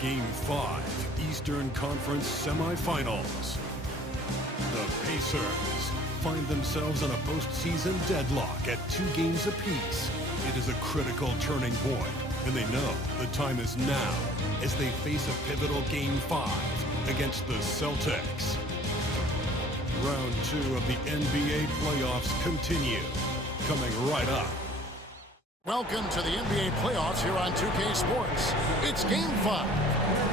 Game 5, Eastern Conference Semifinals. The Pacers find themselves in a postseason deadlock at 2 games apiece. It is a critical turning point, and they know the time is now as they face a pivotal Game 5 against the Celtics. Round 2 of the NBA playoffs continue, coming right up. Welcome to the NBA playoffs here on 2K Sports. It's Game 5.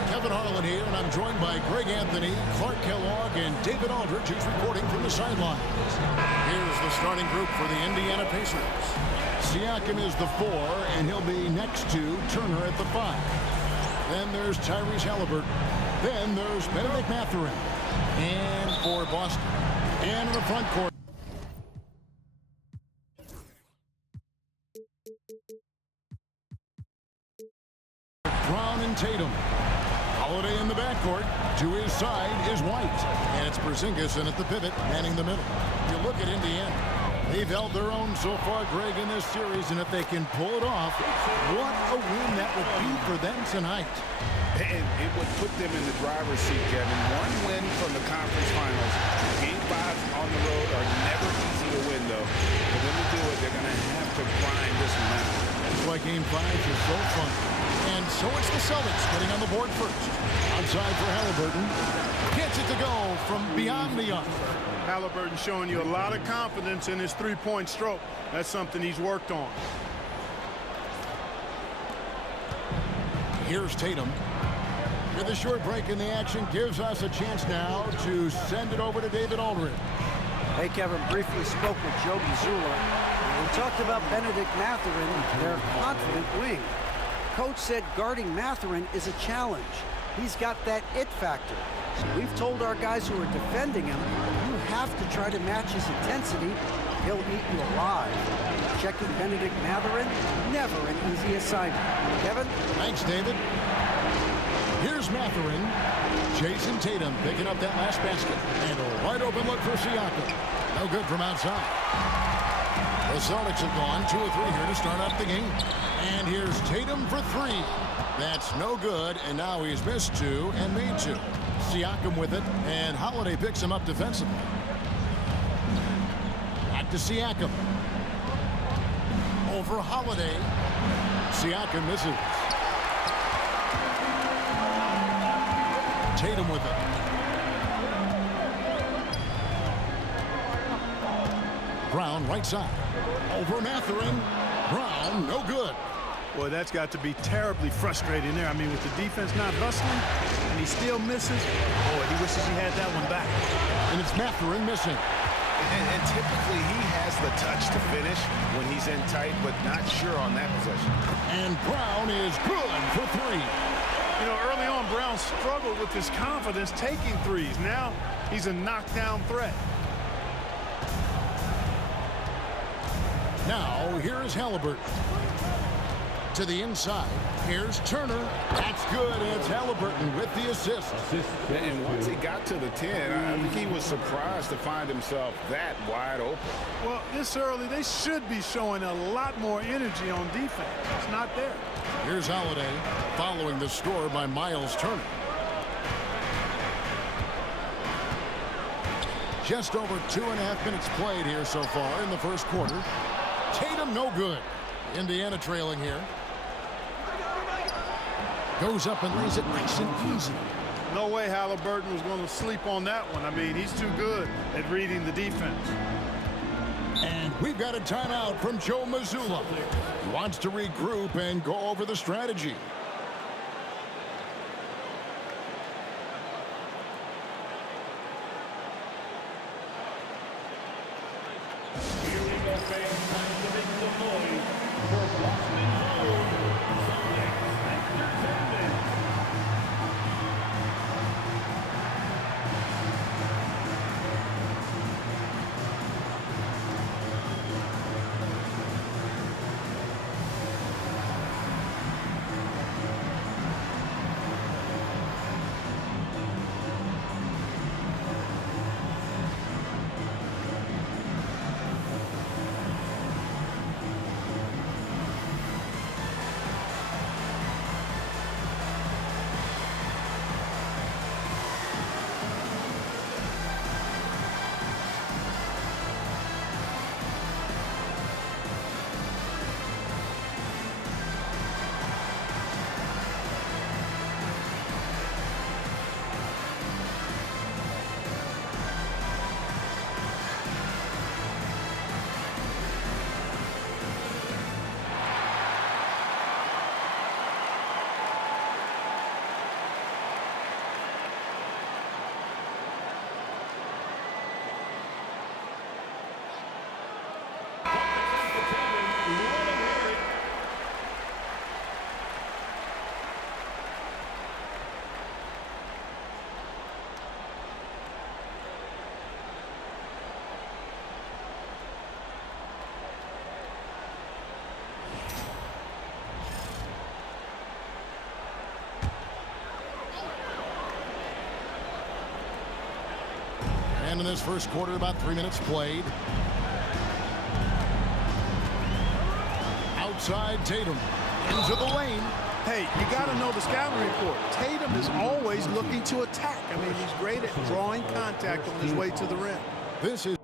Kevin Harlan here, and I'm joined by Greg Anthony, Clark Kellogg, and David Aldridge, who's reporting from the sidelines. Here's the starting group for the Indiana Pacers. Siakam is the 4, and he'll be next to Turner at the 5. Then there's Tyrese Halliburton. Then there's Benedict Mathurin. And for Boston. And in the front court. Brown and Tatum. Holiday in the backcourt. To his side is White. And it's Porzingis in at the pivot, manning the middle. You look at Indiana. They've held their own so far, Greg, in this series. And if they can pull it off, what a win that would be for them tonight. And it would put them in the driver's seat, Kevin. One win from the conference finals. Game 5 on the road are never easy to win, though. But when they do it, they're going to have to grind this one out. That's why Game 5 is so fun. And so it's the Celtics getting on the board first. Outside for Halliburton. Gets it to go from beyond the arc. Halliburton showing you a lot of confidence in his three-point stroke. That's something he's worked on. Here's Tatum. With a short break in the action, gives us a chance now to send it over to David Aldridge. Hey, Kevin, briefly spoke with Joe Mazzulla. We talked about Benedict Mathurin, their confident wing. Coach said guarding Mathurin is a challenge. He's got that it factor. So we've told our guys who are defending him, you have to try to match his intensity. He'll eat you alive. Checking Benedict Mathurin, never an easy assignment. Kevin? Thanks, David. Here's Mathurin. Jason Tatum picking up that last basket. And a wide open look for Siakam. No good from outside. The Celtics have gone 2 or 3 here to start off the game. And here's Tatum for 3. That's no good, and now he's missed 2 and made 2. Siakam with it, and Holiday picks him up defensively. Back to Siakam. Over Holiday. Siakam misses. Tatum with it. Brown right side. Over Mathurin. Brown, no good. Boy, that's got to be terribly frustrating there. I mean, with the defense not hustling, and he still misses. Boy, he wishes he had that one back. And it's Mathurin missing. And typically he has the touch to finish when he's in tight, but not sure on that possession. And Brown is good for 3. You know, early on, Brown struggled with his confidence taking threes. Now he's a knockdown threat. Now, here is Halliburton. To the inside, here's Turner. That's good, and it's Halliburton with the assist. And once he got to the 10, I think he was surprised to find himself that wide open. Well, this early, they should be showing a lot more energy on defense. It's not there. Here's Holiday, following the score by Miles Turner. Just over 2.5 minutes played here so far in the first quarter. Tatum no good. Indiana trailing here. Goes up and lays it nice and easy. No way Halliburton was going to sleep on that one. I mean, he's too good at reading the defense. And we've got a timeout from Joe Mazzulla. He wants to regroup and go over the strategy. this first quarter, about 3 minutes played. Outside Tatum. Into the lane. Hey, you got to know the scouting report. Tatum is always looking to attack. I mean, he's great at drawing contact on his way to the rim. This is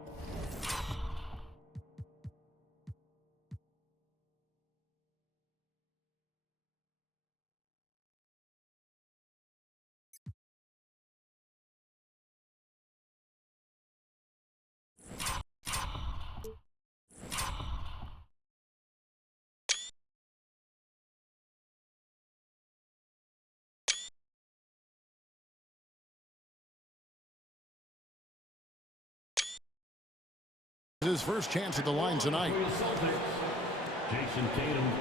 his first chance at the line tonight. Jason Tatum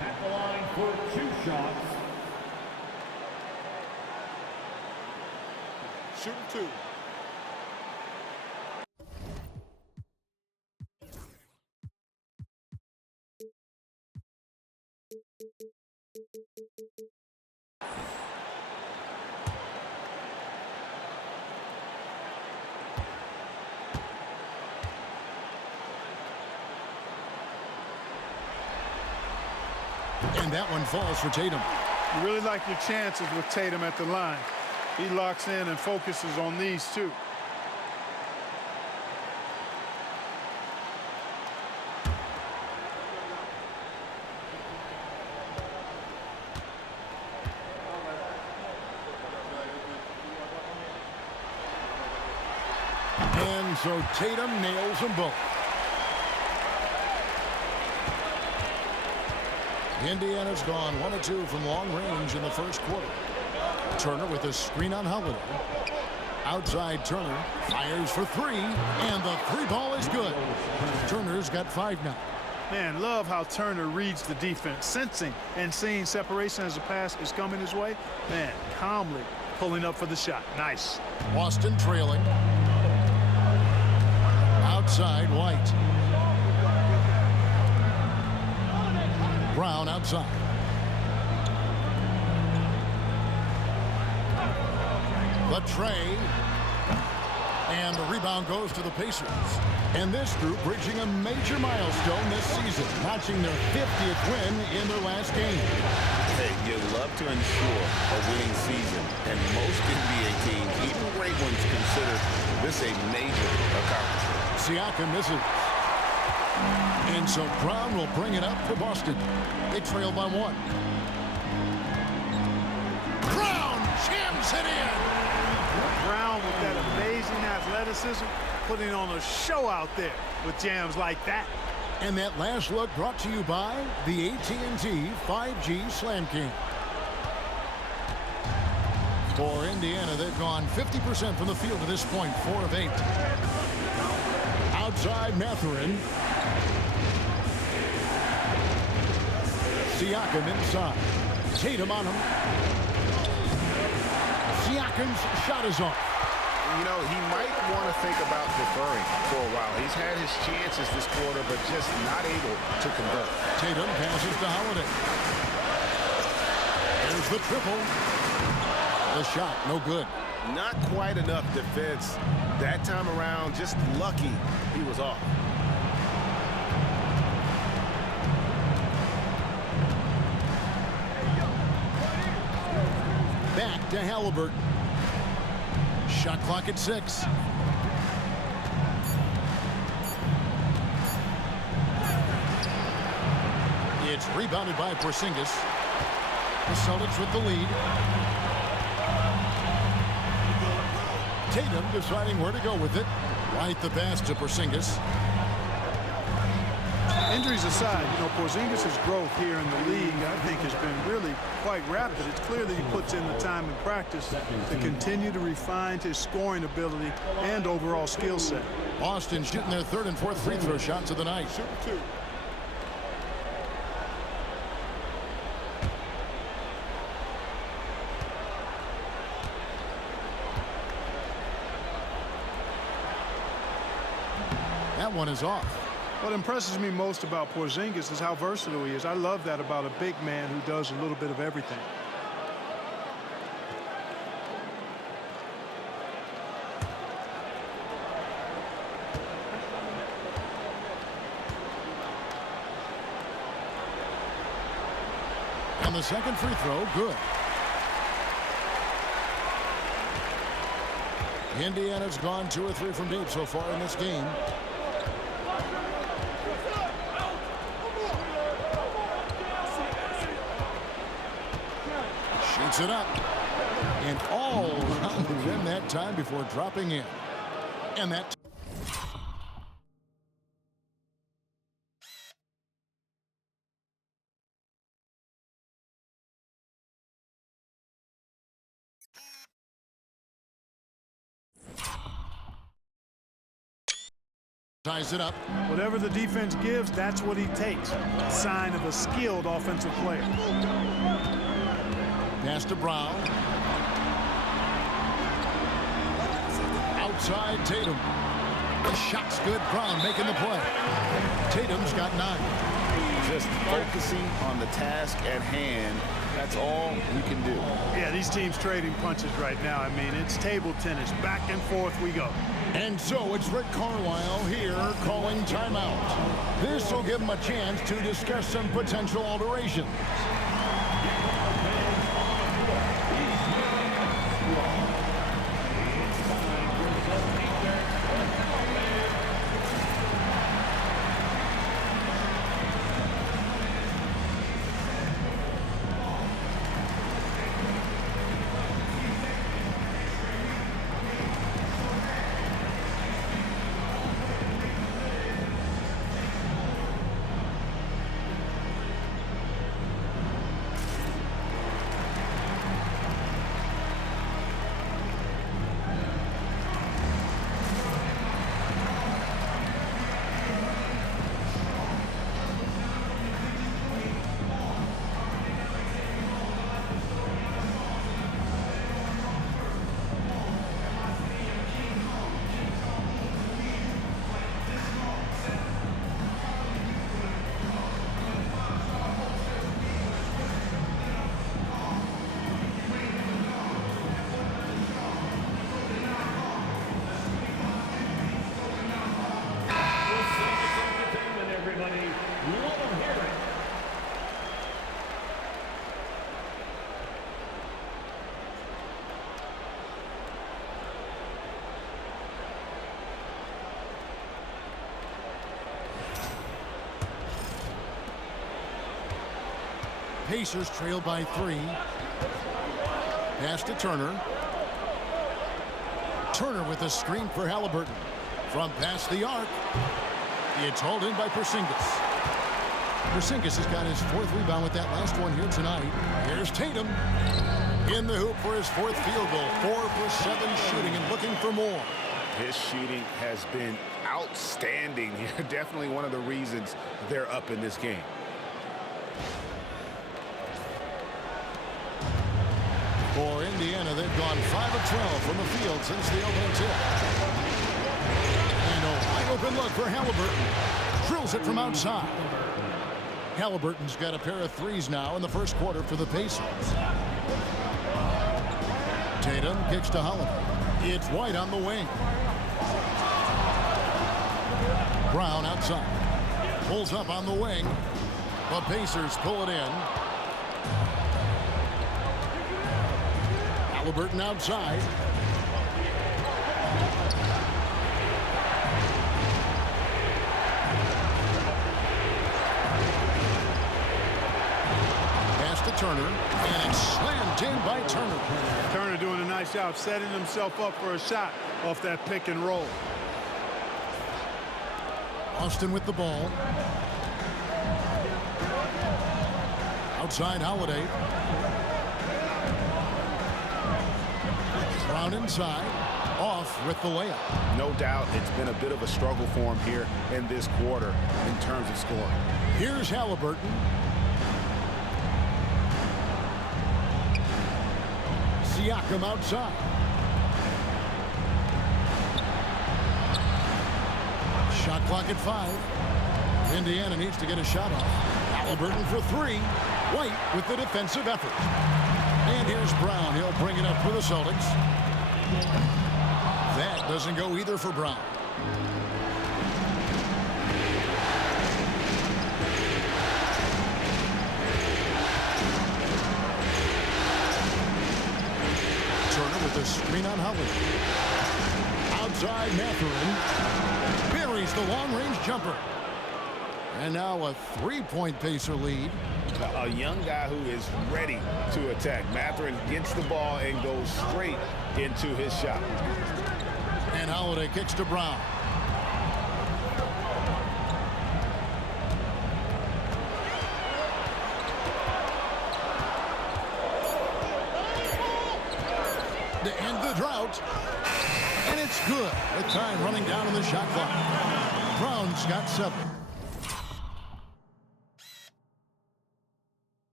at the line for 2 shots. Shooting 2. And that one falls for Tatum. You really like your chances with Tatum at the line. He locks in and focuses on these two. And so Tatum nails them both. Indiana's gone 1 of 2 from long range in the first quarter. Turner with a screen on Holiday. Outside Turner fires for 3, and the 3 ball is good. Turner's got 5 now. Man, love how Turner reads the defense, sensing and seeing separation as the pass is coming his way. Man, calmly pulling up for the shot. Nice. Boston trailing. Outside White. Brown outside. The tray. And the rebound goes to the Pacers. And this group reaching a major milestone this season, notching their 50th win in their last game. Hey, you love to ensure a winning season, and most NBA teams, even great ones, consider this a major accomplishment. Siakam misses. And so Brown will bring it up for Boston. They trail by 1. Brown jams it in. Brown with that amazing athleticism, putting on a show out there with jams like that. And that last look brought to you by the AT&T 5G Slam King. For Indiana, they've gone 50% from the field to this point, 4 of 8. Outside Mathurin. Siakam inside. Tatum on him. Siakam's shot is off. You know, he might want to think about deferring for a while. He's had his chances this quarter, but just not able to convert. Tatum passes to Holiday. There's the triple. The shot, no good. Not quite enough defense that time around. Just lucky he was off. Back to Halliburton. Shot clock at 6. It's rebounded by Porzingis. The Celtics with the lead. Tatum deciding where to go with it. Right the pass to Porzingis. Injuries aside, you know, Porzingis' growth here in the league, I think, has been really quite rapid. It's clear that he puts in the time and practice to continue to refine his scoring ability and overall skill set. Boston shooting their 3rd and 4th free throw shots of the night. That one is off. What impresses me most about Porzingis is how versatile he is. I love that about a big man who does a little bit of everything. And the second free throw, good. Indiana's gone 2 or 3 from deep so far in this game. Shoots it up. And all around the rim that time before dropping in. And that ties it up. Whatever the defense gives, that's what he takes. A sign of a skilled offensive player. Pass to Brown. Outside Tatum. The shot's good. Brown making the play. Tatum's got 9. Just focusing on the task at hand. That's all we can do. Yeah, these teams trading punches right now. I mean, it's table tennis. Back and forth we go. And so it's Rick Carlisle here calling timeout. This will give him a chance to discuss some potential alterations. Pacers trail by 3. Pass to Turner. Turner with a screen for Halliburton. From past the arc. It's hauled in by Porzingis. Porzingis has got his 4th rebound with that last one here tonight. Here's Tatum. In the hoop for his 4th field goal. 4 for 7 shooting and looking for more. His shooting has been outstanding here. Definitely one of the reasons they're up in this game. For Indiana, they've gone 5 of 12 from the field since the opening tip. And a wide open look for Halliburton. Drills it from outside. Halliburton's got a pair of 3s now in the first quarter for the Pacers. Tatum kicks to Holiday. It's White on the wing. Brown outside. Pulls up on the wing. The Pacers pull it in. Halliburton outside. Pass to Turner, and it's slammed in by Turner. Turner doing a nice job setting himself up for a shot off that pick and roll. Austin with the ball. Outside Holiday. Brown inside. Off with the layup. No doubt it's been a bit of a struggle for him here in this quarter in terms of scoring. Here's Halliburton. Siakam outside. Shot clock at 5. Indiana needs to get a shot off. Halliburton for 3. White with the defensive effort. And here's Brown. He'll bring it up for the Celtics. That doesn't go either for Brown. screen on Holiday. Outside Mathurin. Buries the long-range jumper. And now a three-point Pacer lead. A young guy who is ready to attack. Mathurin gets the ball and goes straight into his shot. And Holiday kicks to Brown. To end the drought. And it's good with time running down on the shot clock. Brown's got 7.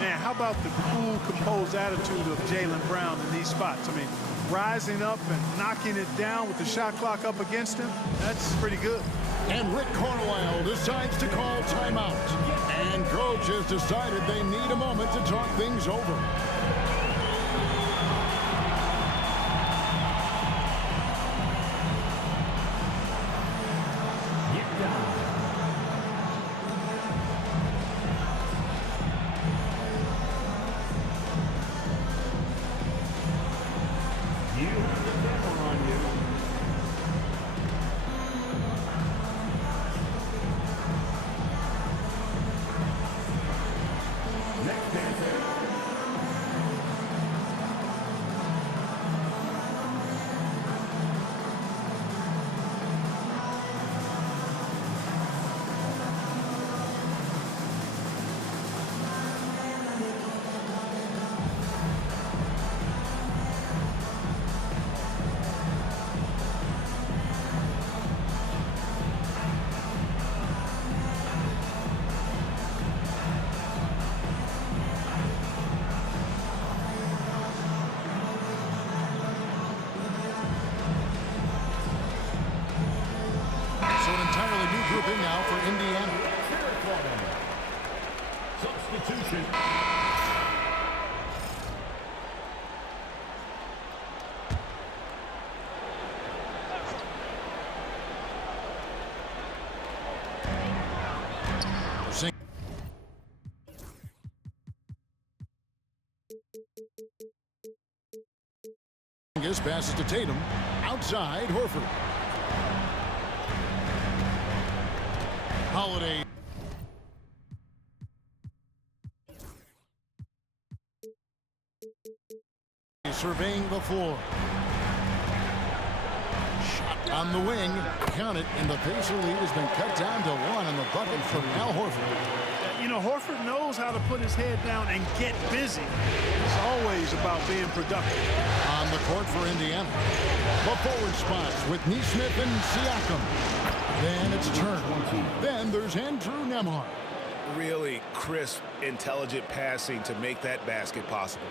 Man, how about the cool, composed attitude of Jaylen Brown in these spots? I mean, rising up and knocking it down with the shot clock up against him, that's pretty good. And Rick Carlisle decides to call timeout. And coach has decided they need a moment to talk things over. Grouping now for Indiana. Substitution. Passes to Tatum. Outside, Horford. Holiday. Surveying the floor. Shot on the wing. Count it, and the Pacer lead has been cut down to 1 on the bucket from Al Horford. You know, Horford knows how to put his head down and get busy. It's always about being productive. On the court for Indiana. The forward spots with Nesmith and Siakam. Then it's Turner. Then there's Andrew Nembhard. Really crisp, intelligent passing to make that basket possible.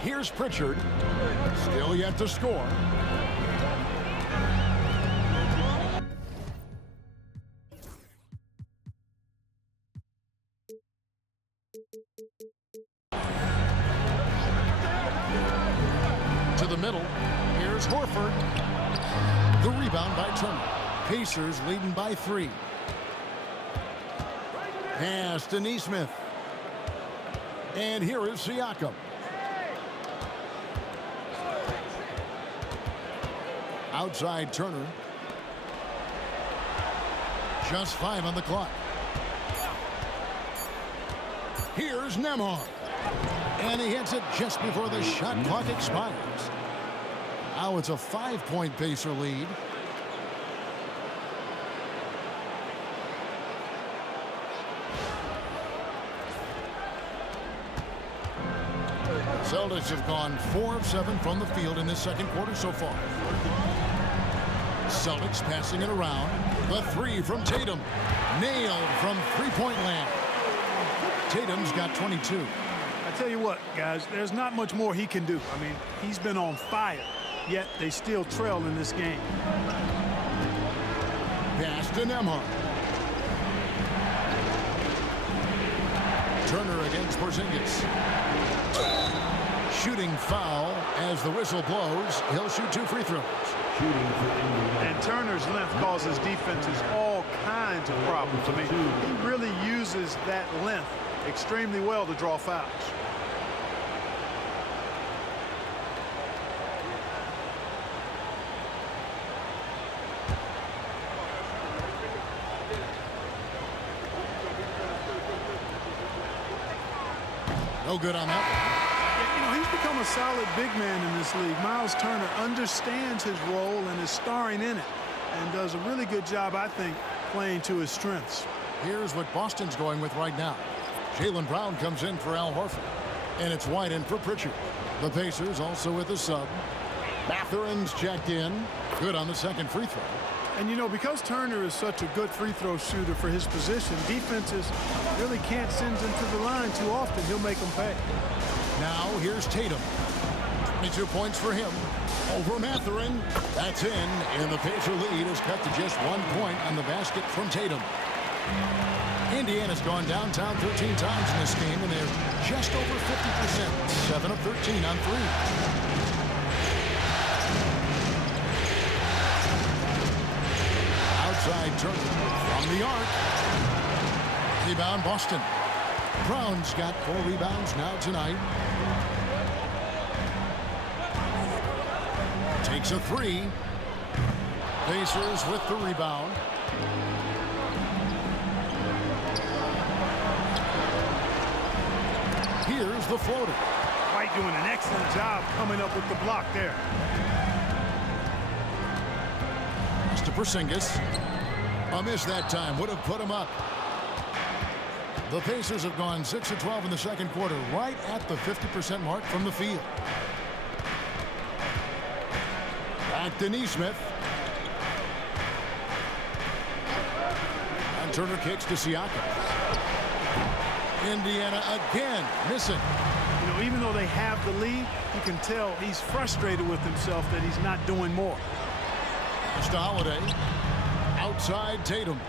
Here's Pritchard. Still yet to score. To the middle. Here's Horford. The rebound by Turner. Pacers leading by 3. Pass to Nesmith. And here is Siakam. Outside Turner. Just 5 on the clock. Here's Nembhard. And he hits it just before the shot clock expires. Now it's a 5-point Pacer lead. Celtics have gone 4 of 7 from the field in this second quarter so far. Celtics passing it around. The 3 from Tatum. Nailed from three-point land. Tatum's got 22. I tell you what, guys, there's not much more he can do. I mean, he's been on fire, yet they still trail in this game. Pass to Nembhard. Turner against Porzingis. Shooting foul As the whistle blows, he'll shoot 2 free throws. Shooting for Indiana. And Turner's length causes defenses all kinds of problems. I mean, he really uses that length extremely well to draw fouls. No good on that one. You know, he's become a solid big man in this league. Miles Turner understands his role and is starring in it and does a really good job, I think, playing to his strengths. Here's what Boston's going with right now. Jaylen Brown comes in for Al Horford. And it's White in for Pritchard. The Pacers also with a sub. Mathurin's checked in. Good on the second free throw. And, you know, because Turner is such a good free throw shooter for his position, defenses really can't send him to the line too often. He'll make them pay. Now here's Tatum. 22 points for him. Over Mathurin. That's in. And the Pacer lead is cut to just 1 point on the basket from Tatum. Indiana's gone downtown 13 times in this game, and they're just over 50%. 7 of 13 on 3. Outside Turner from the arc. Rebound Boston. Brown's got 4 rebounds now tonight. Takes a 3. Pacers with the rebound. Here's the floater. White doing an excellent job coming up with the block there. Pass to Porzingis. A miss that time. Would have put him up. The Pacers have gone 6 of 12 in the second quarter, right at the 50% mark from the field. Back to Nesmith. And Turner kicks to Siakam. Indiana again missing. You know, even though they have the lead, you can tell he's frustrated with himself that he's not doing more. Pass to Holiday. Outside Tatum.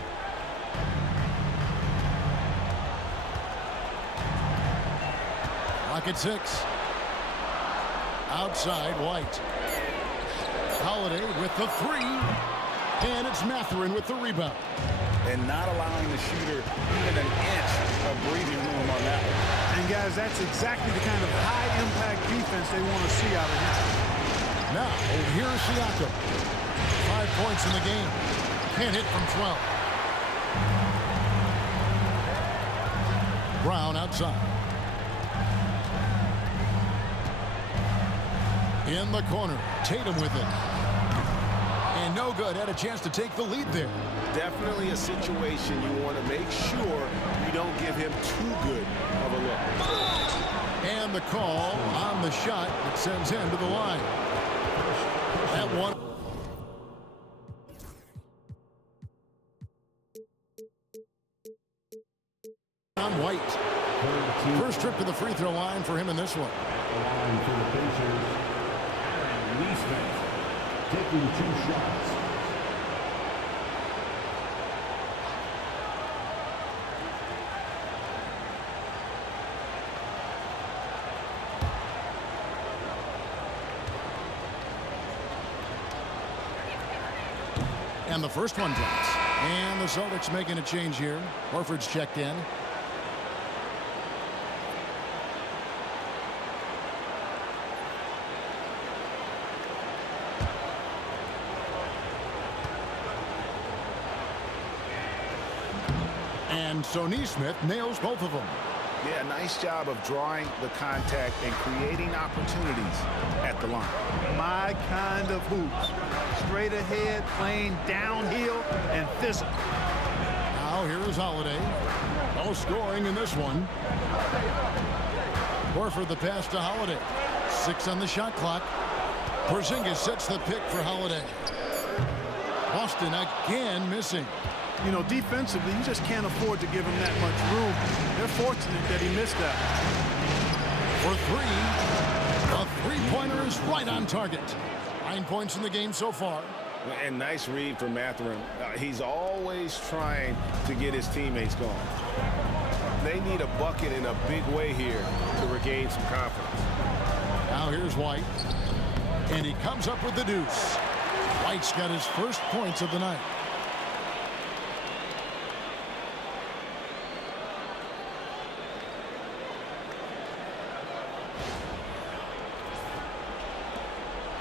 Clock at 6. Outside White. Holiday with the 3. And it's Mathurin with the rebound. And not allowing the shooter even an inch of breathing room on that one. And guys, that's exactly the kind of high-impact defense they want to see out of him. Now, here's Siakam. 5 points in the game. Can't hit from 12. Brown outside. In the corner. Tatum with it. And no good. Had a chance to take the lead there. Definitely a situation you want to make sure you don't give him too good of a look. And the call on the shot that sends him to the line. That one. On White. First trip to the free throw line for him in this one. Line for the Pacers. And Nesmith taking 2 shots. And the first one drops. And the Celtics making a change here. Horford's checked in. And so Nesmith nails both of them. Yeah, nice job of drawing the contact and creating opportunities at the line. My kind of hoops. Straight ahead, playing downhill, and physical. Now here is Holiday. No scoring in this one. Horford the pass to Holiday. 6 on the shot clock. Porzingis sets the pick for Holiday. Boston again missing. You know, defensively, you just can't afford to give him that much room. They're fortunate that he missed that. For 3. The three-pointer is right on target. 9 points in the game so far. And nice read from Mathurin. He's always trying to get his teammates going. They need a bucket in a big way here to regain some confidence. Now here's White. And he comes up with the deuce. White's got his first points of the night.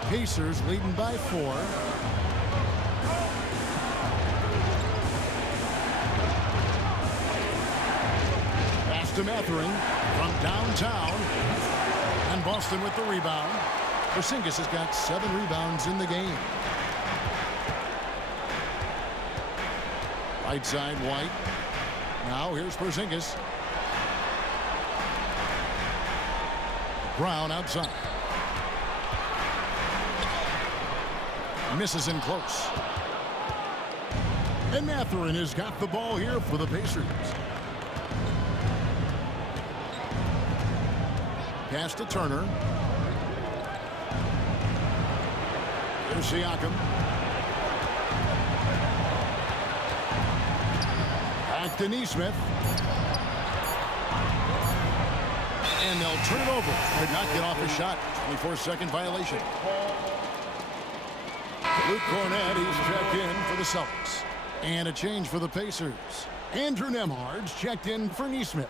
Pacers leading by 4. Pass to Mathurin from downtown. And Boston with the rebound. Porzingis has got 7 rebounds in the game. Right side, White. Now here's Porzingis. Brown outside. Misses in close. And Mathurin has got the ball here for the Pacers. Pass to Turner. Here's Siakam. Back to Nesmith. And they'll turn it over. Could not get off a shot. 24-second violation. Luke Cornett, he's checked in for the Celtics. And a change for the Pacers. Andrew Nembhard's checked in for Nesmith.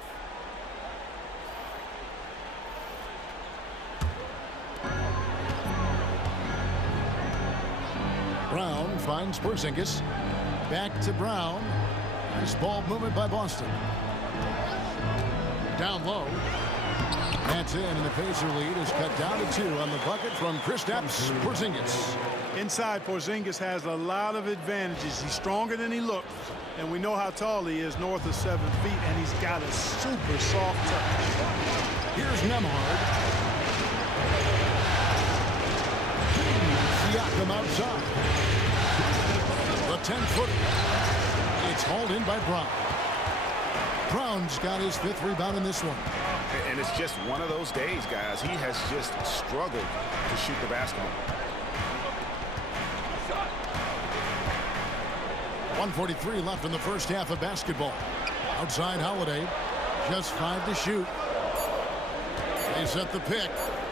Brown finds Porzingis. Back to Brown. Nice ball movement by Boston. Down low. That's in, and the Pacer lead is cut down to 2 on the bucket from Kristaps Porzingis. Inside, Porzingis has a lot of advantages. He's stronger than he looks, and we know how tall he is, north of 7 feet, and he's got a super soft touch. Here's Nembhard. Siakam outside. The 10-footer. It's hauled in by Brown. Brown's got his 5th rebound in this one. And it's just one of those days, guys. He has just struggled to shoot the basketball. 1:43 left in the first half of basketball. Outside Holiday. Just 5 to shoot. They set the pick.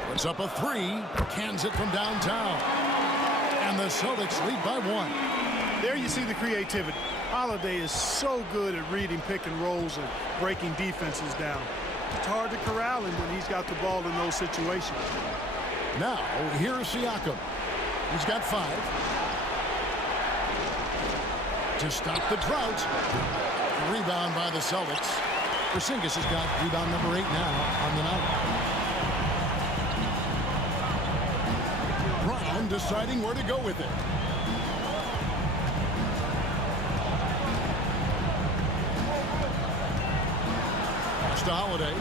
Puts up a 3. Cans it from downtown. And the Celtics lead by 1. There you see the creativity. Holiday is so good at reading pick and rolls and breaking defenses down. It's hard to corral him when he's got the ball in those situations. Now, here's Siakam. He's got 5. To stop the drought. Rebound by the Celtics. Porzingis has got rebound number 8 now on the night. Brown deciding where to go with it. Pass to Holiday.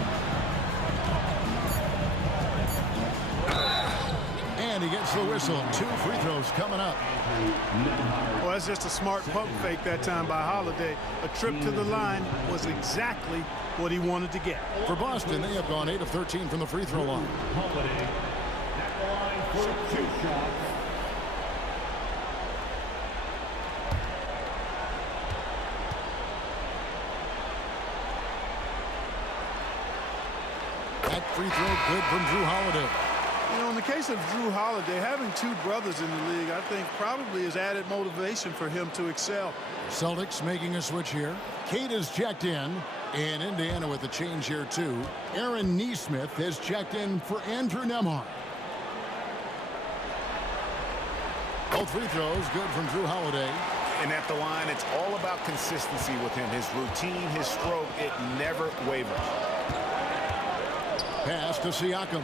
And he gets the whistle. 2 free throws coming up. Well, that's just a smart pump fake that time by Holiday. A trip to the line was exactly what he wanted to get. For Boston, they have gone 8 of 13 from the free throw line. Holiday at the line for 2 shots. That free throw good from Drew Holiday. You know, in the case of Drew Holiday, having 2 brothers in the league, I think probably is added motivation for him to excel. Celtics making a switch here. Kate is checked in. And Indiana with a change here, too. Aaron Nesmith has checked in for Andrew Nembhard. Both free throws good from Drew Holiday. And at the line, it's all about consistency with him. His routine, his stroke, it never wavers. Pass to Siakam.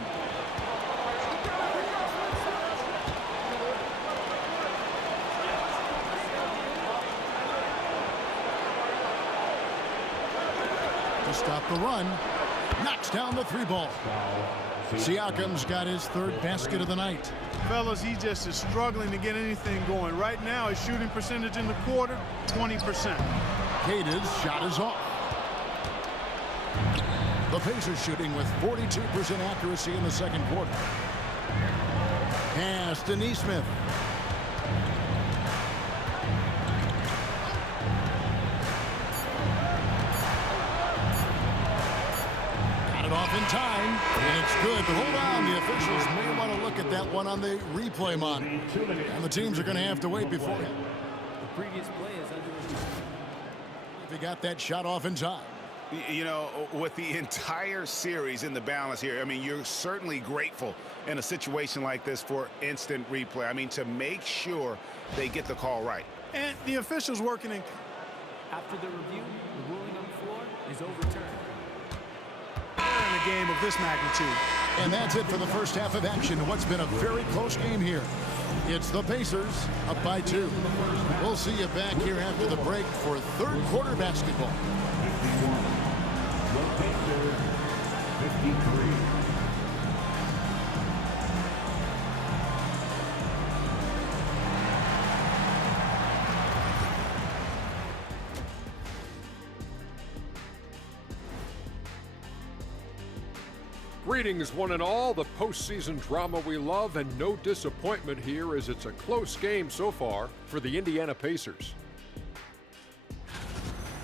To stop the run. Knocks down the 3 ball. Siakam's got his 3rd basket of the night. Fellas, he just is struggling to get anything going. Right now, his shooting percentage in the quarter, 20%. Cade's shot is off. The Pacers shooting with 42% accuracy in the second quarter. Pass to Nesmith. Got it off off in time, and it's good. But hold on, the officials may want to look at that one on the replay monitor. And the teams are going to have to wait before it. The previous play is under. If he got that shot off in time. You know, with the entire series in the balance here, I mean, you're certainly grateful in a situation like this for instant replay. I mean, to make sure they get the call right. And the officials working in. After the review, the ruling on the floor is overturned. In a game of this magnitude. And that's it for the first half of action in what's been a very close game here. It's the Pacers up by 2. We'll see you back here after the break for third quarter basketball. The Pacers, 53. Greetings, one and all. The postseason drama we love, and no disappointment here as it's a close game so far for the Indiana Pacers.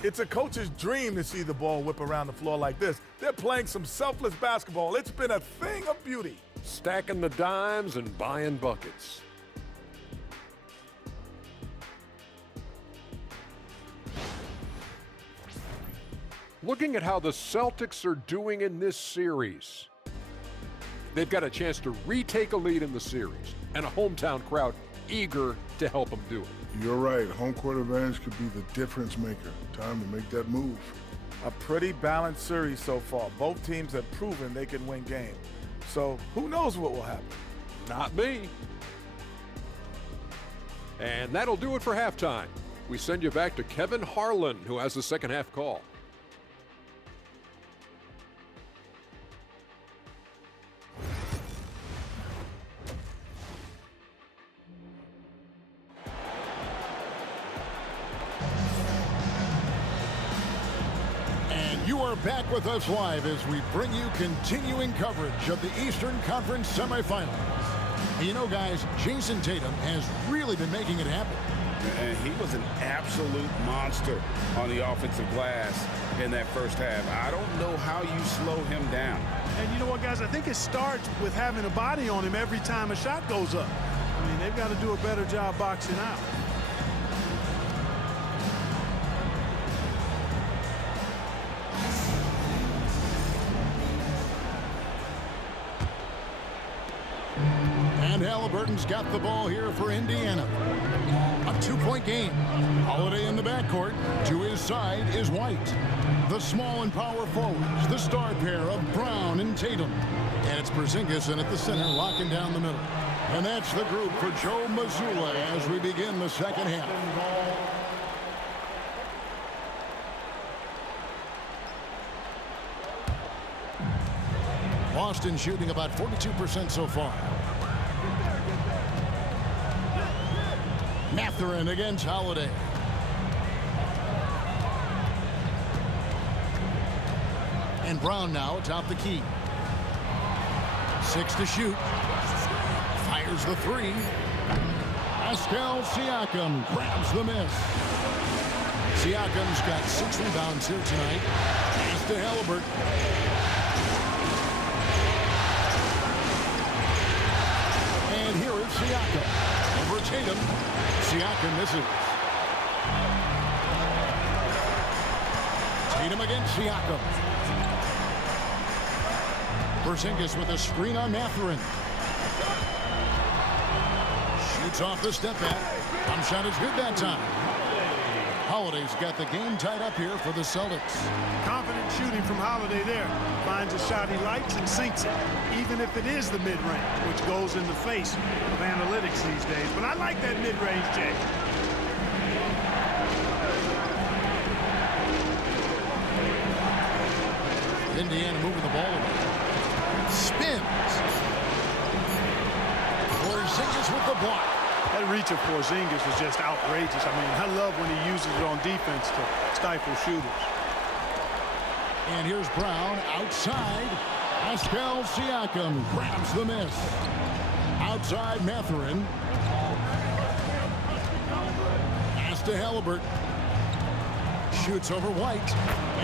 It's a coach's dream to see the ball whip around the floor like this. They're playing some selfless basketball. It's been a thing of beauty. Stacking the dimes and buying buckets. Looking at how the Celtics are doing in this series, they've got a chance to retake a lead in the series, and a hometown crowd eager to help them do it. You're right. Home court advantage could be the difference maker. Time to make that move. A pretty balanced series so far. Both teams have proven they can win games. So who knows what will happen? Not me. And that'll do it for halftime. We send you back to Kevin Harlan, who has the second half call. You are back with us live as we bring you continuing coverage of the Eastern Conference semifinals. You know, guys, Jason Tatum has really been making it happen. And he was an absolute monster on the offensive glass in that first half. I don't know how you slow him down. And you know what, guys? I think it starts with having a body on him every time a shot goes up. I mean, they've got to do a better job boxing out. And Halliburton's got the ball here for Indiana. A 2-point game. Holiday in the backcourt. To his side is White. The small and power forwards, the star pair of Brown and Tatum. And it's Porzingis in at the center, locking down the middle. And that's the group for Joe Mazzulla as we begin the second half. Boston shooting about 42% so far. Mathurin against Holiday. And Brown now atop the key. 6 to shoot. Fires the 3. Pascal Siakam grabs the miss. Siakam's got 6 rebounds here tonight. Pass to Halliburton. And here is Siakam. Over Tatum. Siakam misses. Tatum against Siakam. Porzingis with a screen on Mathurin. Shoots off the step back. Jump shot is good that time. Holiday's got the game tied up here for the Celtics. Confident shooting from Holiday there. Finds a shot he likes and sinks it, even if it is the mid-range, which goes in the face of analytics these days. But I like that mid-range, Jay. Indiana moving the ball away. Spins. Porzingis with the block. That reach of Porzingis was just outrageous. I mean, I love when he uses it on defense to stifle shooters. And here's Brown outside. Pascal Siakam grabs the miss. Outside Mathurin. Pass to Halliburton. Shoots over White.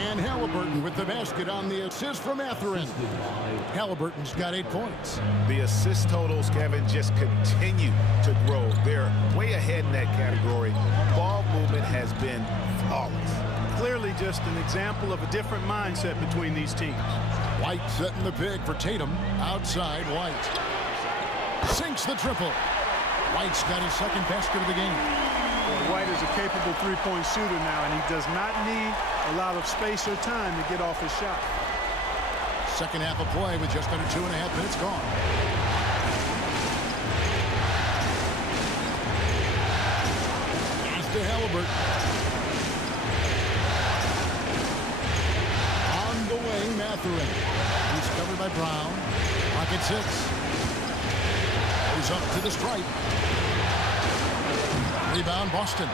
And Halliburton with the basket on the assist from Mathurin. Halliburton's got 8 points. The assist totals, Kevin, just continue to grow. They're way ahead in that category. Ball movement has been flawless. Clearly just an example of a different mindset between these teams. White setting the pick for Tatum. Outside, White. Sinks the triple. White's got his second basket of the game. Well, White is a capable three-point shooter now, and he does not need a lot of space or time to get off his shot. Second half of play with just under 2.5 minutes gone. He's to Halliburton. On the wing, Mathurin. He's covered by Brown. Pocket 6. Goes up to the stripe. Rebound, Boston.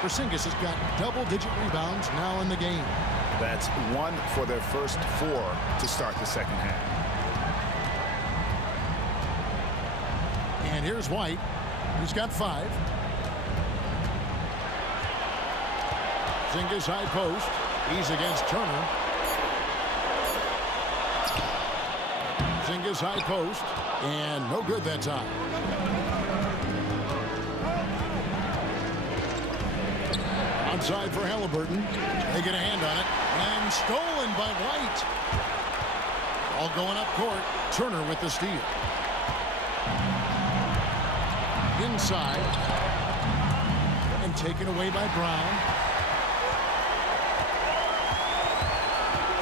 Porzingis has got double-digit rebounds now in the game. That's 1 for their first 4 to start the second half. And here's White. He's got 5. Porzingis high post. He's against Turner. Porzingis high post. And no good that time. Outside for Halliburton. They get a hand on it. And stolen by White. All going up court. Turner with the steal. Inside. And taken away by Brown.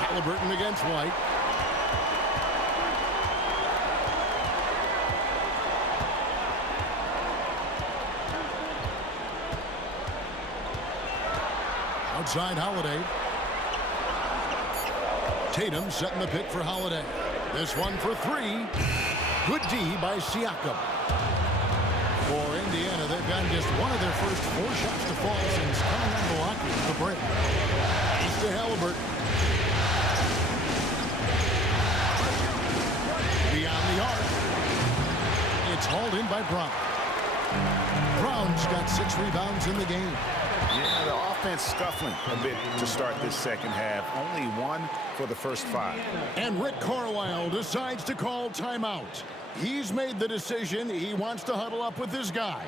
Halliburton against White. Outside Holiday. Tatum setting the pick for Holiday. This one for 3. Good D by Siakam. For Indiana, they've gotten just one of their first 4 shots to fall since coming on the locker at the break. He's to Halliburton. Beyond the arc. It's hauled in by Brown. Brown's got 6 rebounds in the game. Yeah, the offense scuffling a bit to start this second half. Only 1 for the first 5. And Rick Carlisle decides to call timeout. He's made the decision. He wants to huddle up with his guys.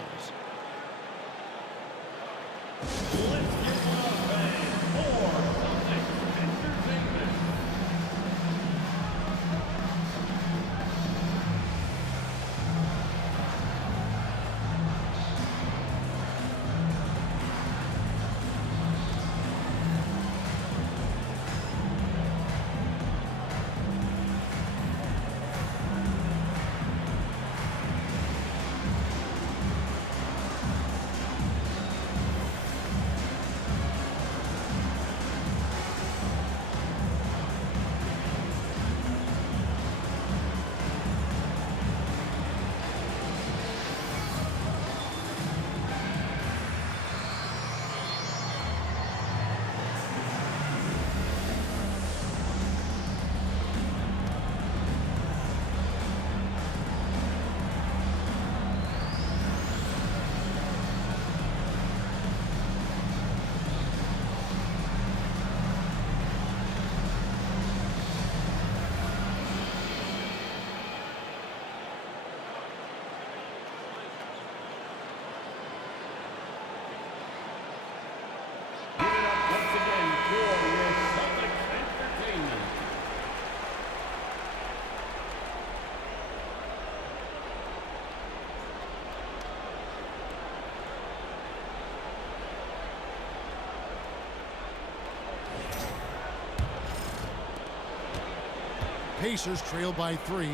Pacers trail by 3.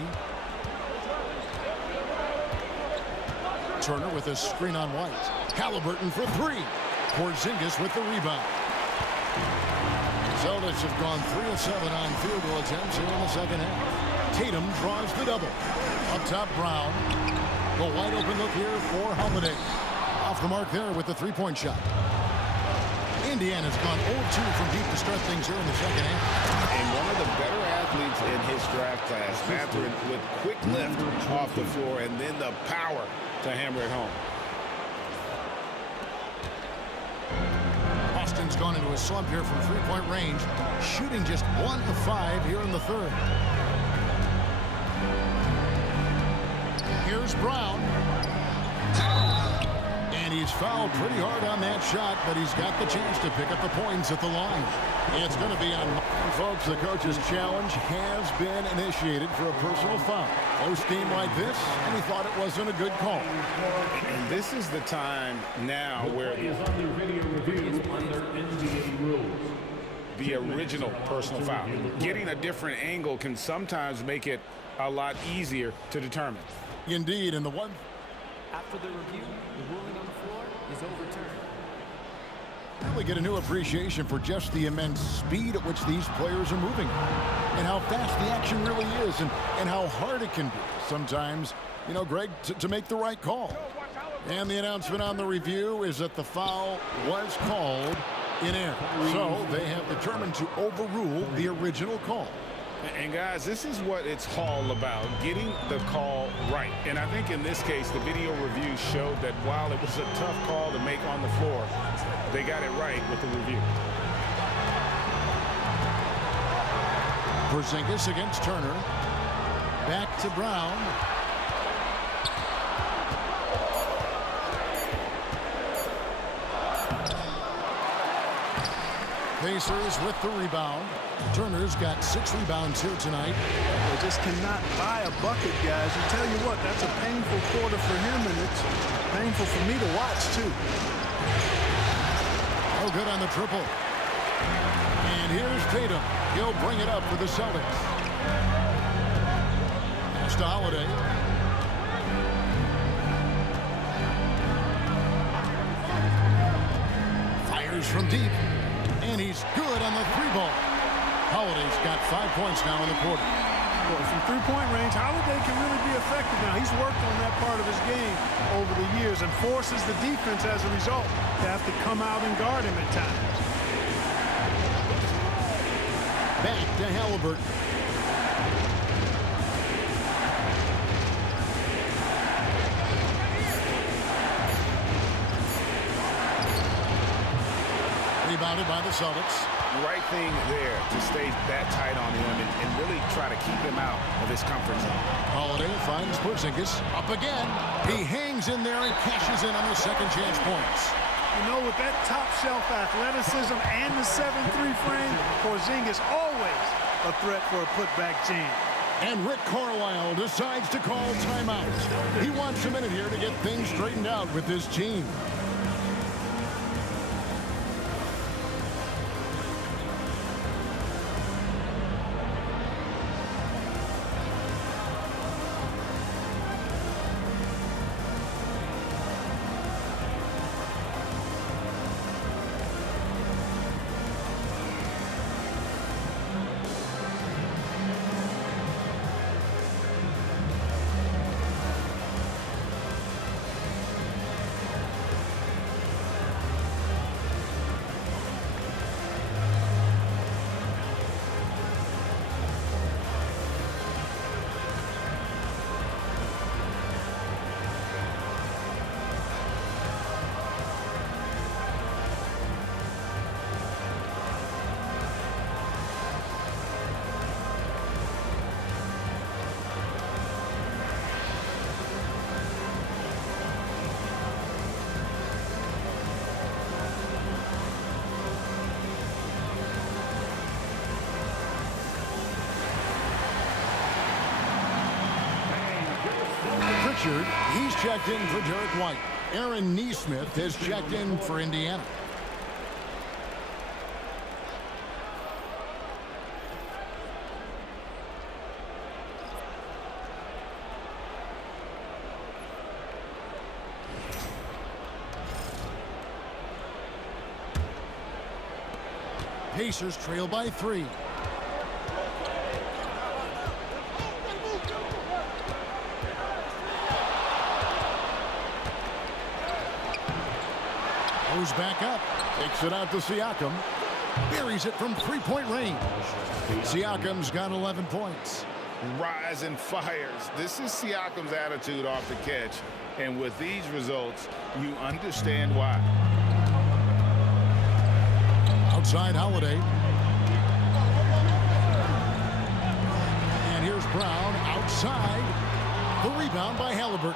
Turner with a screen on White. Halliburton for 3. Porzingis with the rebound. Celtics have gone 3 of 7 on field goal attempts here in the second half. Tatum draws the double. Up top, Brown. The wide open look here for Holiday. Off the mark there with the 3-point shot. Indiana's gone 0-2 from deep to start things here in the second half. And one of the better athletes in his draft class, Mathurin, with quick lift off the floor and then the power to hammer it home. Houston's gone into a slump here from three-point range, shooting just 1 of 5 here in the third. Here's Brown. And he's fouled pretty hard on that shot, but he's got the chance to pick up the points at the line. It's going to be on, folks. The coach's challenge has been initiated for a personal foul. Close game like this, and he thought it wasn't a good call. And this is the time now where Is under video review under NBA rules. the original personal foul. Getting a different angle can sometimes make it a lot easier to determine. Indeed, and the one. After the review, the ruling on the floor is overturned. Really get a new appreciation for just the immense speed at which these players are moving and how fast the action really is and how hard it can be sometimes, you know, Greg, to make the right call. And the announcement on the review is that the foul was called in error. So they have determined to overrule the original call. And guys, this is what it's all about, getting the call right. And I think in this case, the video review showed that while it was a tough call to make on the floor, they got it right with the review. Porzingis against Turner. Back to Brown. Pacers with the rebound. Turner's got 6 rebounds here tonight. They just cannot buy a bucket, guys. I tell you what, that's a painful quarter for him, and it's painful for me to watch, too. Oh, good on the triple. And here's Tatum. He'll bring it up for the Celtics. Pass to Holiday. Fires from deep. And he's good on the 3-ball. Holiday's got 5 points now in the quarter. Well, from three-point range, Holiday can really be effective now. He's worked on that part of his game over the years and forces the defense as a result to have to come out and guard him at times. Back to Halliburton. Rebounded by the Celtics. The right thing there to stay that tight on him and really try to keep him out of his comfort zone. Holiday finds Porzingis up again. He hangs in there and cashes in on the second chance points. You know, with that top-shelf athleticism and the 7-3 frame, Porzingis always a threat for a putback jam. And Rick Carlisle decides to call timeout. He wants a minute here to get things straightened out with his team. He's checked in for Derek White. Aaron Neesmith has checked in for Indiana. Pacers trail by 3. Goes back up, takes it out to Siakam, buries it from 3-point range. Siakam's got 11 points. Rise and fires. This is Siakam's attitude off the catch, and with these results, you understand why. Outside Holiday. And here's Brown outside. The rebound by Halliburton.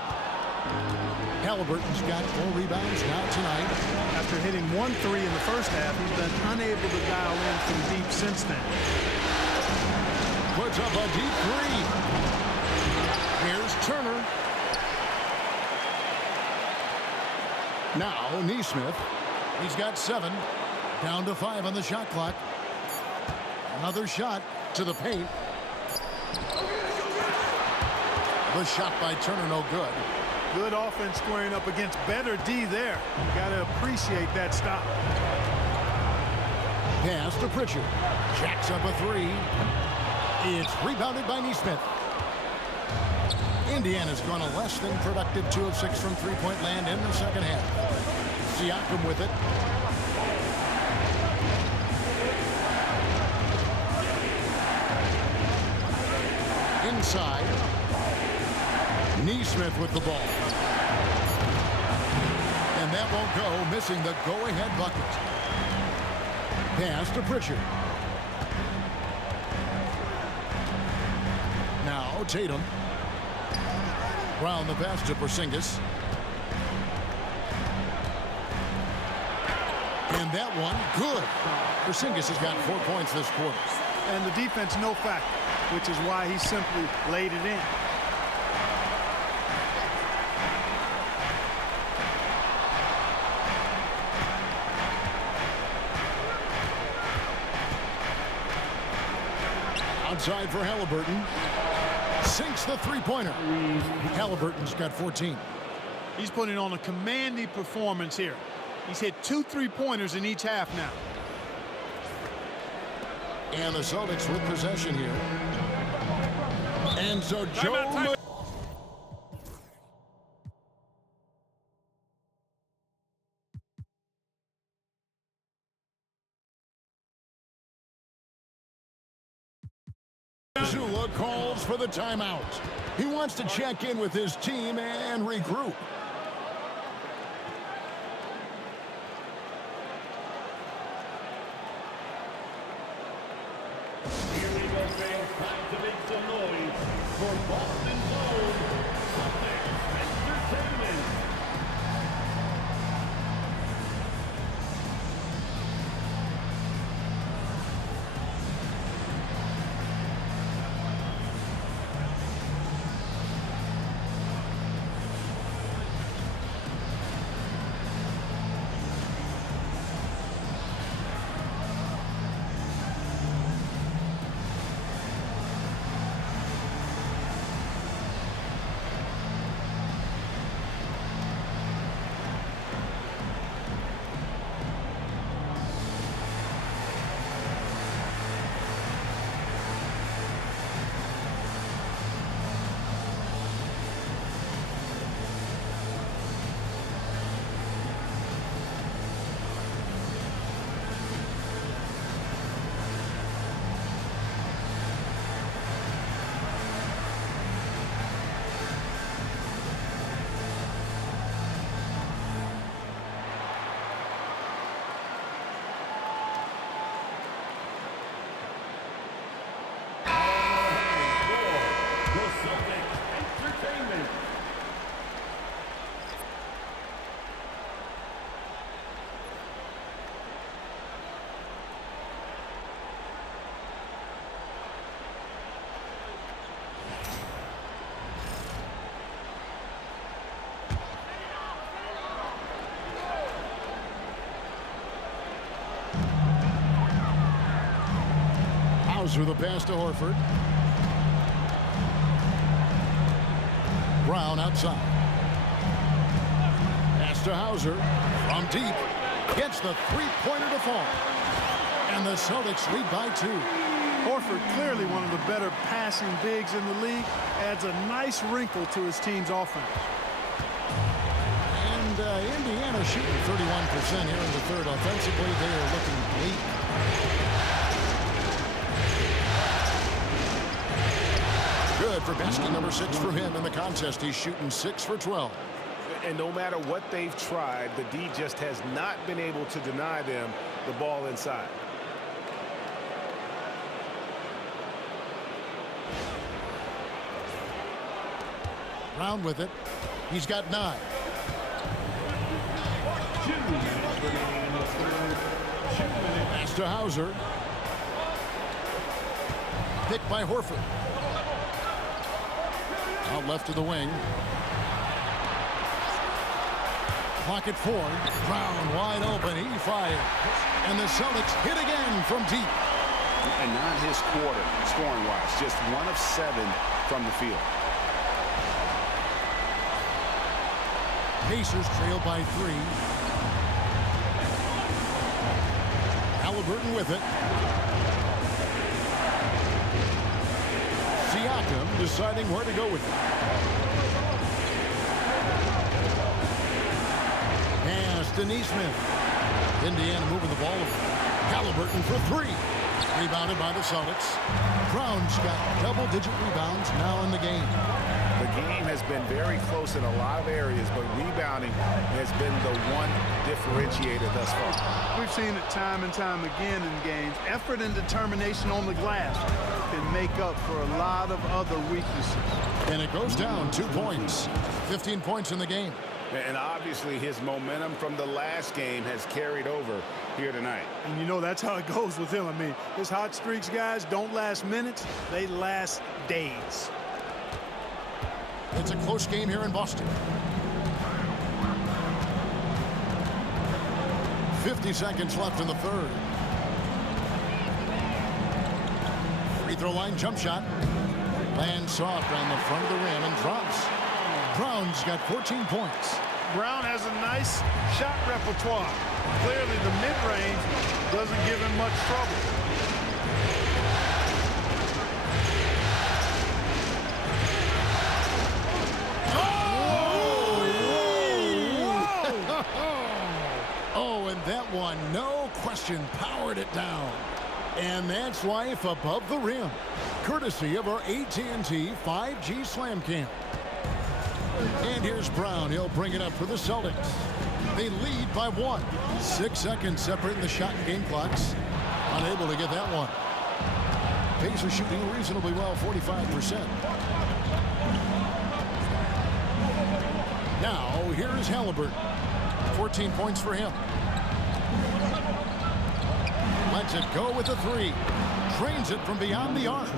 Halliburton's got 4 rebounds now tonight. After hitting 1 3 in the first half, he's been unable to dial in from deep since then. Puts up a deep 3. Here's Turner. Now Nesmith. He's got 7. Down to 5 on the shot clock. Another shot to the paint. The shot by Turner, no good. Good offense squaring up against better D there. You got to appreciate that stop. Pass to Pritchard. Jacks up a 3. It's rebounded by Nesmith. Indiana's gone a less than productive 2 of 6 from three-point land in the second half. Siakam with it. Inside. Nesmith with the ball. And that won't go, missing the go-ahead bucket. Pass to Pritchard. Now Tatum. Brown the pass to Porzingis. And that one, good. Porzingis has got 4 points this quarter. And the defense no factor, which is why he simply laid it in. Outside for Halliburton. Sinks the three-pointer. Halliburton's got 14. He's putting on a commanding performance here. He's hit 2 3-pointers in each half now. And the Celtics with possession here. And so Joe... Zula calls for the timeout. He wants to check in with his team and regroup. Here we go, fans. Time to make some noise for Boston Zone Celtics Entertainment. Hauser the pass to Horford. Brown outside. Pass to Hauser from deep. Gets the three-pointer to fall. And the Celtics lead by 2. Horford, clearly one of the better passing bigs in the league, adds a nice wrinkle to his team's offense. And Indiana shooting 31% here in the third. Offensively, they are looking bleak. Good for basket number 6 for him in the contest. He's shooting 6 for 12. And no matter what they've tried, the D just has not been able to deny them the ball inside. Brown with it. He's got 9. Pass to Hauser. Picked by Horford. Out left to the wing. Clock at 4. Brown wide open. He fired. And the Celtics hit again from deep. And not his quarter, scoring-wise. Just 1 of 7 from the field. Pacers trail by 3. Halliburton with it. Siakam deciding where to go with it. Pass to Nesmith. Indiana moving the ball over. Halliburton for 3. Rebounded by the Celtics. Brown's got double-digit rebounds now in the game. The game has been very close in a lot of areas, but rebounding has been the one differentiator thus far. We've seen it time and time again in games. Effort and determination on the glass can make up for a lot of other weaknesses. And it goes down 2 points. 15 points in the game. And obviously his momentum from the last game has carried over here tonight. And you know that's how it goes with him. I mean, his hot streaks, guys, don't last minutes. They last days. It's a close game here in Boston. 50 seconds left in the third. Free throw line jump shot. Lands soft on the front of the rim and drops. Brown's got 14 points. Brown has a nice shot repertoire. Clearly the mid-range doesn't give him much trouble. Oh, and that one, no question, powered it down. And that's life above the rim, courtesy of our AT&T 5G Slam Cam. And here's Brown. He'll bring it up for the Celtics. They lead by 1. 6 seconds separating the shot and game clocks. Unable to get that one. Pacers shooting reasonably well, 45%. Now, here's Halliburton. 14 points for him. Lets it go with a 3. Drains it from beyond the arc.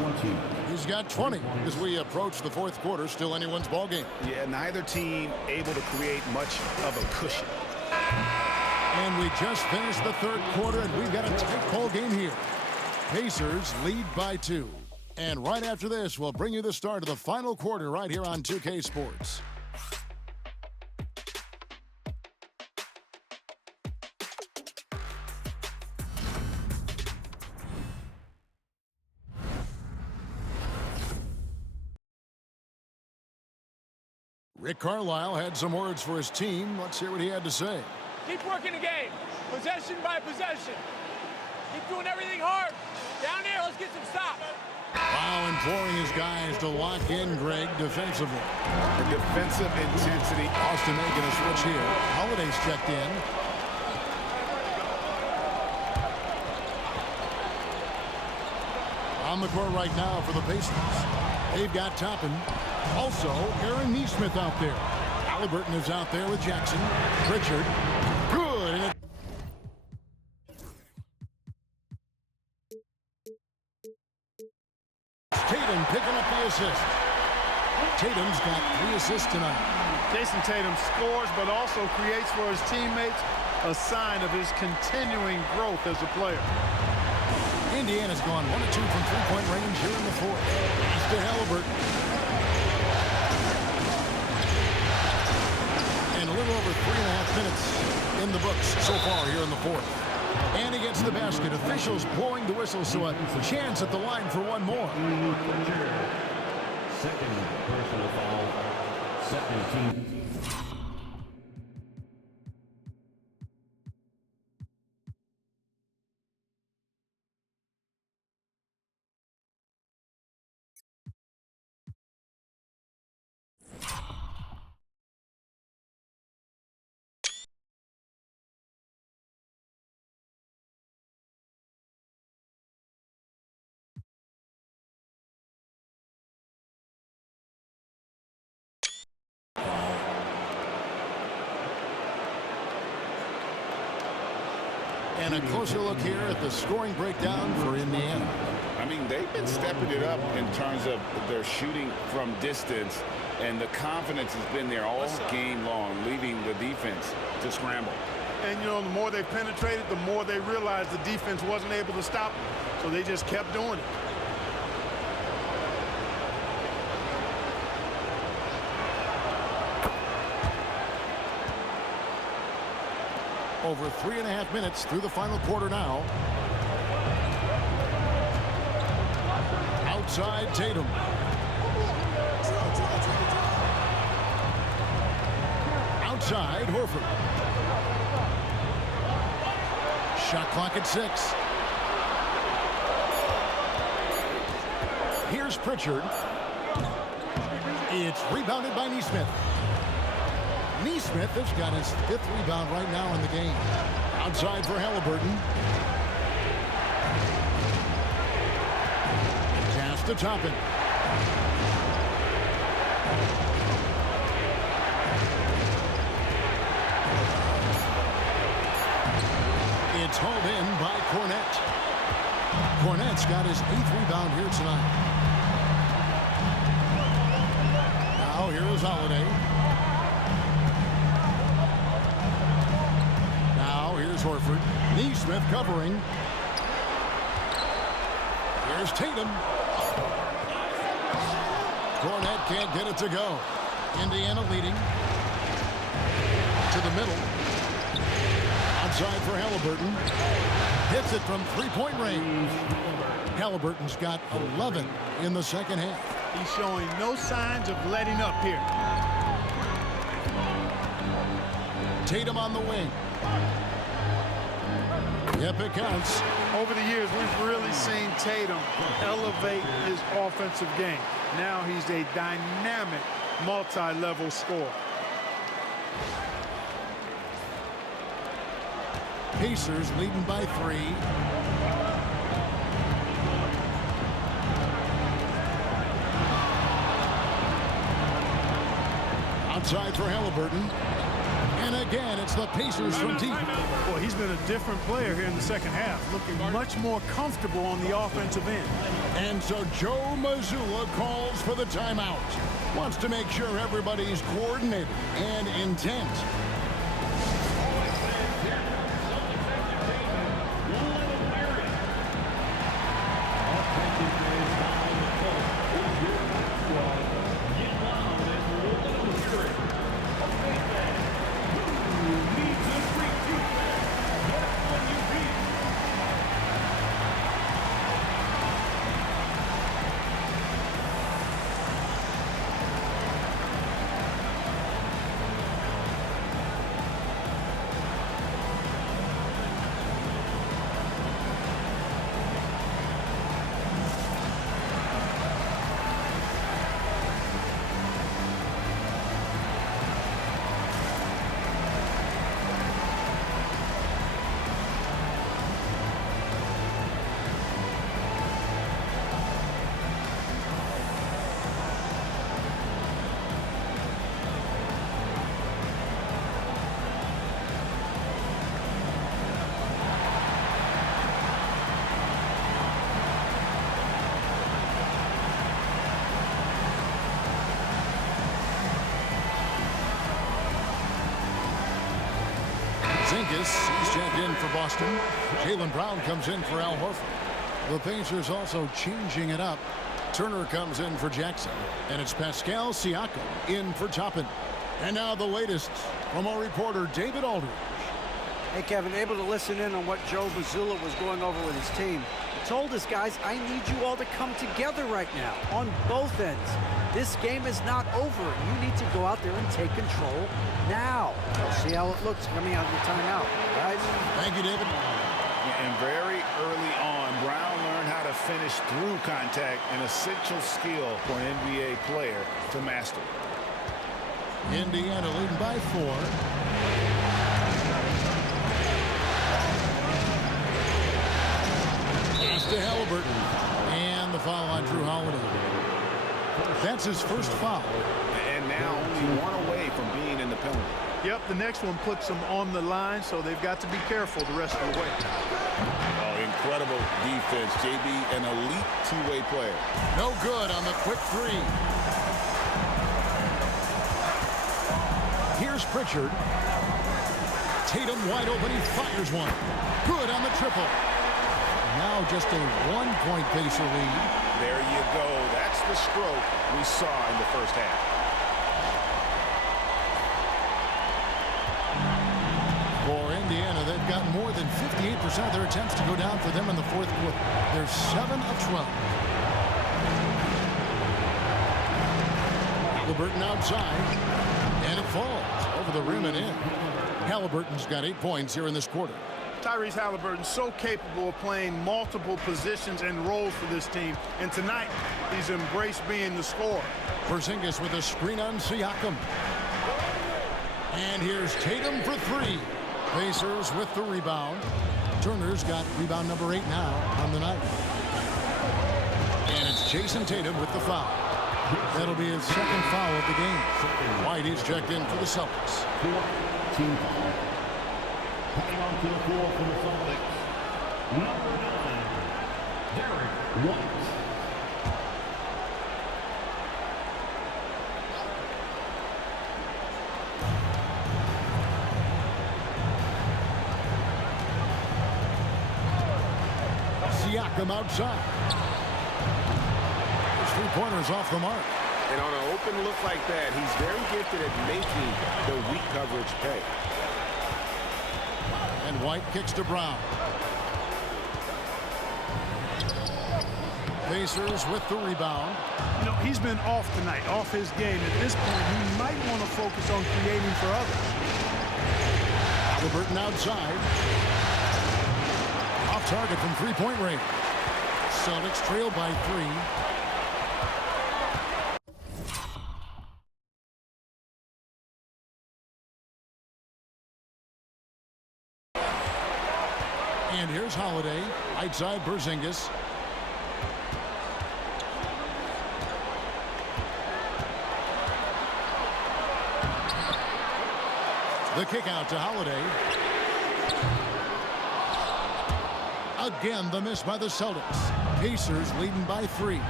He's got 20 as we approach the fourth quarter. Still anyone's ball game. Yeah, neither team able to create much of a cushion. And we just finished the third quarter, and we've got a tight ball game here. Pacers lead by 2. And right after this, we'll bring you the start of the final quarter right here on 2K Sports. Rick Carlisle had some words for his team. Let's hear what he had to say. Keep working the game, possession by possession. Keep doing everything hard. Down here, let's get some stops. Wow, imploring his guys to lock in, Greg, defensively. The defensive intensity. Austin making a switch here. Holiday's checked in. On the court right now for the Pacers. They've got Toppin. Also, Aaron Nesmith out there. Halliburton is out there with Jackson. Pritchard. Good. And Tatum picking up the assist. Tatum's got 3 assists tonight. Jason Tatum scores, but also creates for his teammates a sign of his continuing growth as a player. Indiana's gone 1 of 2 from three-point range here in the fourth. Pass to Halliburton. And a little over 3.5 minutes in the books so far here in the fourth. And he gets the basket. Officials blowing the whistle, so a chance at the line for one more. Second personal foul, second team. And a closer look here at the scoring breakdown for Indiana. I mean, they've been stepping it up in terms of their shooting from distance, and the confidence has been there all game long, leaving the defense to scramble. And, you know, the more they penetrated, the more they realized the defense wasn't able to stop them. So they just kept doing it. Over 3.5 minutes through the final quarter now. Outside Tatum. Outside Horford. Shot clock at 6. Here's Pritchard. It's rebounded by Nesmith. Nesmith has got his 5th rebound right now in the game. Outside for Halliburton. Pass to Toppin. It's hauled in by Cornette. Cornette's got his 8th rebound here tonight. Now here is Holiday. Horford. Nesmith covering. Here's Tatum. Cornette can't get it to go. Indiana leading. To the middle. Outside for Halliburton. Hits it from 3-point range. Halliburton's got 11 in the second half. He's showing no signs of letting up here. Tatum on the wing. Yep, it counts. Over the years, we've really seen Tatum elevate his offensive game. Now he's a dynamic, multi-level scorer. Pacers leading by 3. Outside for Halliburton. And again, it's the Pacers from deep. Well, he's been a different player here in the second half, looking much more comfortable on the offensive end. And so Joe Mazzulla calls for the timeout. Wants to make sure everybody's coordinated and intent. He's checked in for Boston. Jaylen Brown comes in for Al Horford. The Pacers also changing it up. Turner comes in for Jackson. And it's Pascal Siakam in for Toppin. And now the latest from our reporter, David Aldridge. Hey, Kevin, able to listen in on what Joe Mazzulla was going over with his team. He told his guys, I need you all to come together right now on both ends. This game is not over. You need to go out there and take control now. We'll see how it looks coming out of the timeout. Guys. Thank you, David. And very early on, Brown learned how to finish through contact, an essential skill for an NBA player to master. Indiana leading by 4. Pass to Halliburton. And the foul on Drew Holiday. That's his first foul. And now only 1 away from being in the penalty. Yep, the next one puts them on the line, so they've got to be careful the rest of the way. Oh, incredible defense, JB, an elite two-way player. No good on the quick three. Here's Pritchard. Tatum wide open, he fires one. Good on the triple. Now just a 1-point Pacer lead. There you go. That's the stroke we saw in the first half. For Indiana, they've got more than 58% of their attempts to go down for them in the fourth quarter. They're 7 of 12. Halliburton outside, and it falls over the rim and in. Halliburton's got 8 points here in this quarter. Tyrese Halliburton so capable of playing multiple positions and roles for this team. And tonight, he's embraced being the scorer. Porzingis with a screen on Siakam. And here's Tatum for three. Pacers with the rebound. Turner's got rebound number 8 now on the night. And it's Jason Tatum with the foul. That'll be his second foul of the game. White is checked in for the Celtics. Coming onto the floor for the Celtics, number 9, Derek White. Siakam outside. His three-pointers off the mark. And on an open look like that, he's very gifted at making the weak coverage pay. And White kicks to Brown. Pacers with the rebound. You know, he's been off tonight, off his game. At this point, he might want to focus on creating for others. Halliburton outside. Off target from three-point range. Celtics trail by 3. And here's Holiday, outside Porzingis. The kick out to Holiday. Again, the miss by the Celtics. Pacers leading by 3.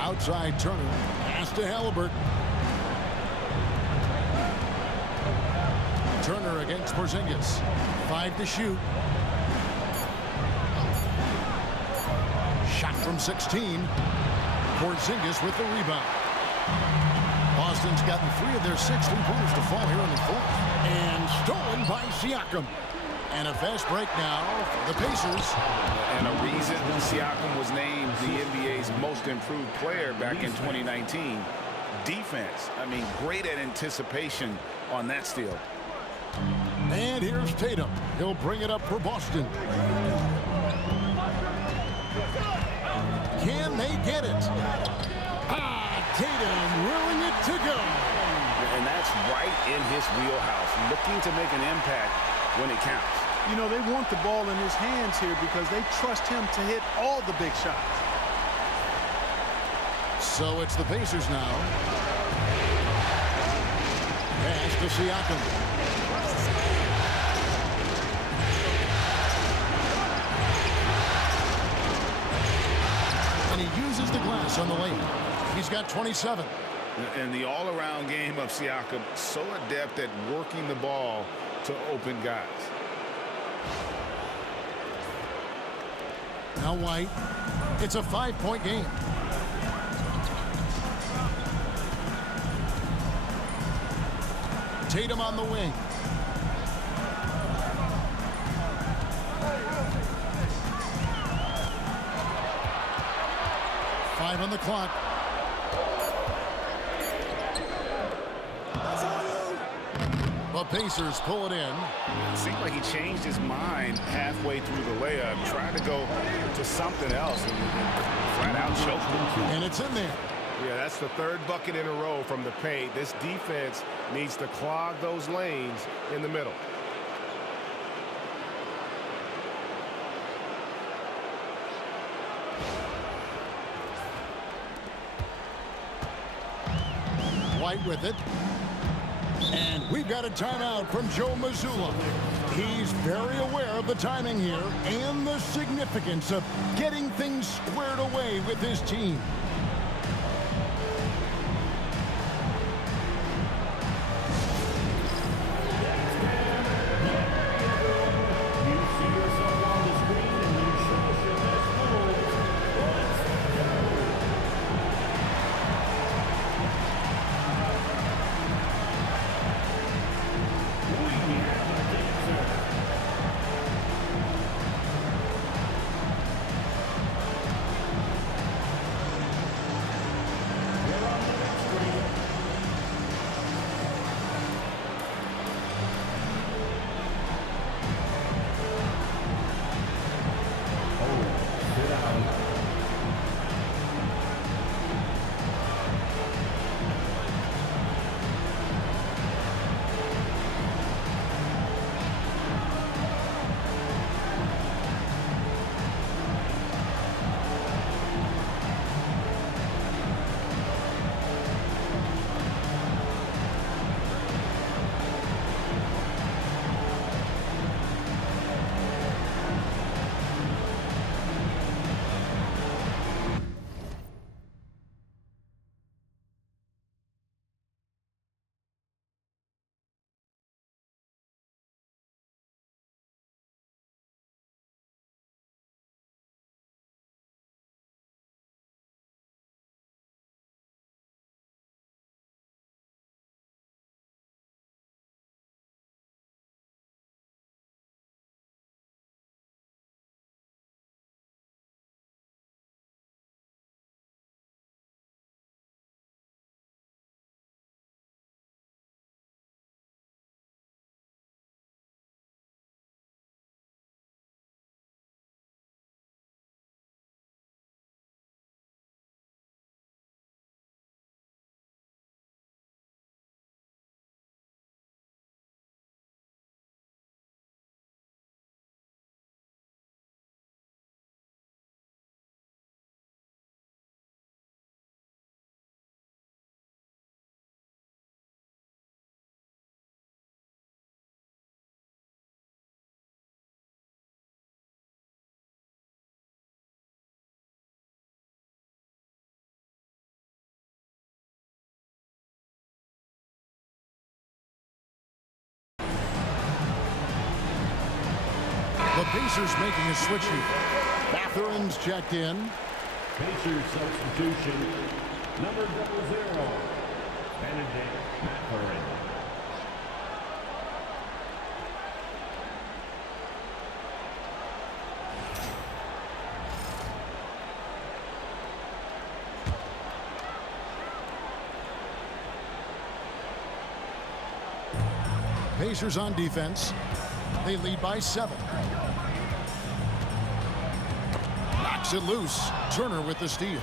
Outside Turner, pass to Halliburton. Turner against Porzingis. 5 to shoot. Shot from 16. Porzingis with the rebound. Boston's gotten 3 of their 6 three-pointers to fall here in the fourth. And stolen by Siakam. And a fast break now for the Pacers. And a reason Siakam was named the NBA's most improved player back in 2019. Defense. I mean, great at anticipation on that steal. And here's Tatum. He'll bring it up for Boston. Can they get it? Tatum willing it to go. And that's right in his wheelhouse, looking to make an impact when it counts. You know, they want the ball in his hands here because they trust him to hit all the big shots. So it's the Pacers now. Pass to Siakam. And he uses the glass on the lane. He's got 27. And the all-around game of Siakam, so adept at working the ball to open guys. Now White. It's a 5-point game. Tatum on the wing. Five on the clock. The Pacers pull it in. It seemed like he changed his mind halfway through the layup, tried to go to something else, and flat out choked him. And it's in there. Yeah, that's the 3rd bucket in a row from the paint. This defense needs to clog those lanes in the middle. White with it. And we've got a timeout from Joe Mazzulla. He's very aware of the timing here and the significance of getting things squared away with his team. The Pacers making a switch here. Mathurin's checked in. Pacers substitution, number 00, Benedict Mathurin. Pacers on defense. They lead by 7. Knocks it loose. Turner with the steal.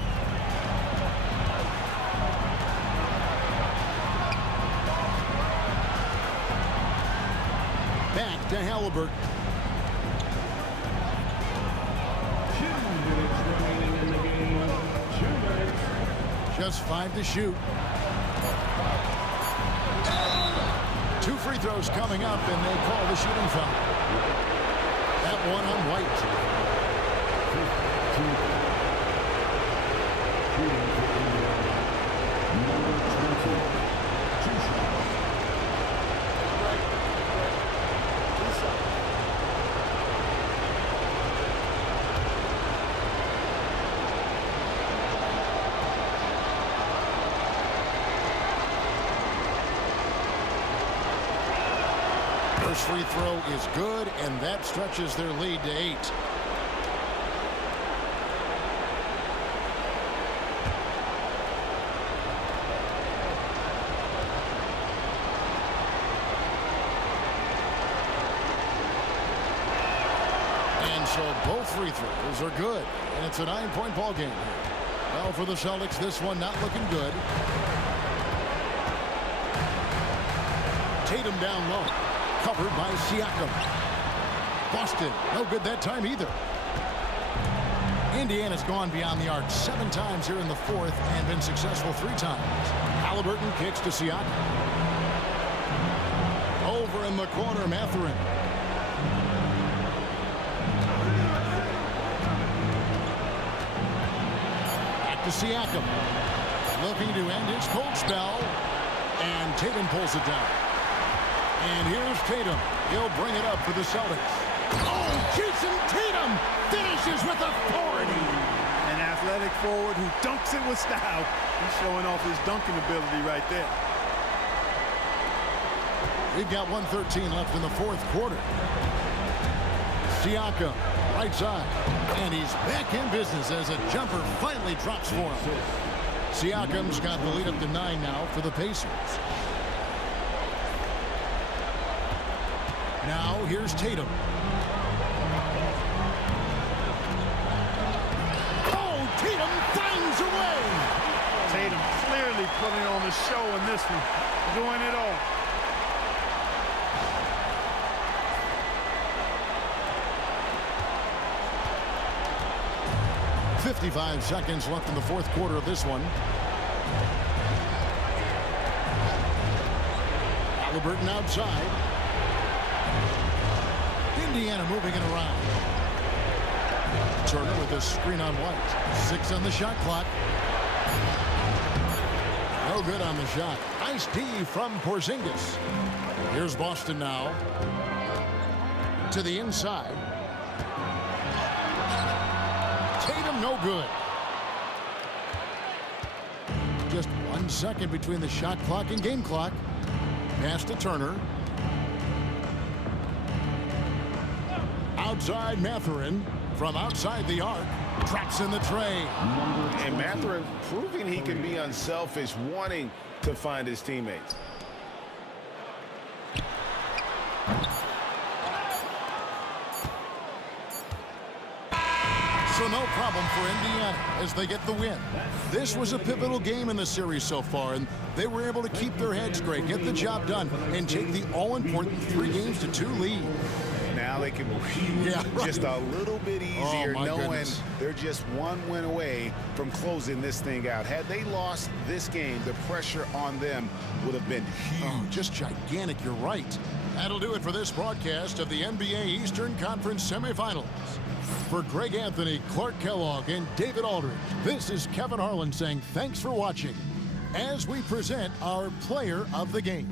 Back to Halliburton. 2 minutes remaining in the game. 2 minutes. Just 5 to shoot. 2 free throws coming up, and they call the shooting foul. That one on White. Shooting for Indiana, number 20, 2 shots. First free throw is good, and that stretches their lead to 8. And so both free throws are good, and it's a 9-point ball game. Well, for the Celtics, this one not looking good. Tatum down low. Covered by Siakam. Boston, no good that time either. Indiana's gone beyond the arc 7 times here in the fourth and been successful 3 times. Halliburton kicks to Siakam. Over in the corner, Mathurin. Back to Siakam. Looking to end his cold spell. And Tatum pulls it down. And here's Tatum. He'll bring it up for the Celtics. Oh, Jason Tatum finishes with authority. An athletic forward who dunks it with style. He's showing off his dunking ability right there. We've got 1:13 left in the fourth quarter. Siakam, right side. And he's back in business as a jumper finally drops for him. Siakam's got the lead up to 9 now for the Pacers. Now here's Tatum. Oh, Tatum finds a way. Tatum clearly putting on the show in this one, doing it all. .55 seconds left in the fourth quarter of this one. Halliburton outside. Indiana moving it around. Turner with a screen on White. 6 on the shot clock. No good on the shot. Nice D from Porzingis. Here's Boston now. To the inside. Tatum no good. Just 1 second between the shot clock and game clock. Pass to Turner. Outside Mathurin from outside the arc. Traps in the tray. And Mathurin proving he can be unselfish, wanting to find his teammates. So no problem for Indiana as they get the win. This was a pivotal game in the series so far, and they were able to keep their heads straight, get the job done, and take the all-important 3-2 lead. Now they can breathe just a little bit easier, knowing they're just 1 win away from closing this thing out. Had they lost this game, the pressure on them would have been huge. Oh, just gigantic, you're right. That'll do it for this broadcast of the NBA Eastern Conference Semifinals. For Greg Anthony, Clark Kellogg, and David Aldridge, this is Kevin Harlan saying thanks for watching as we present our player of the game.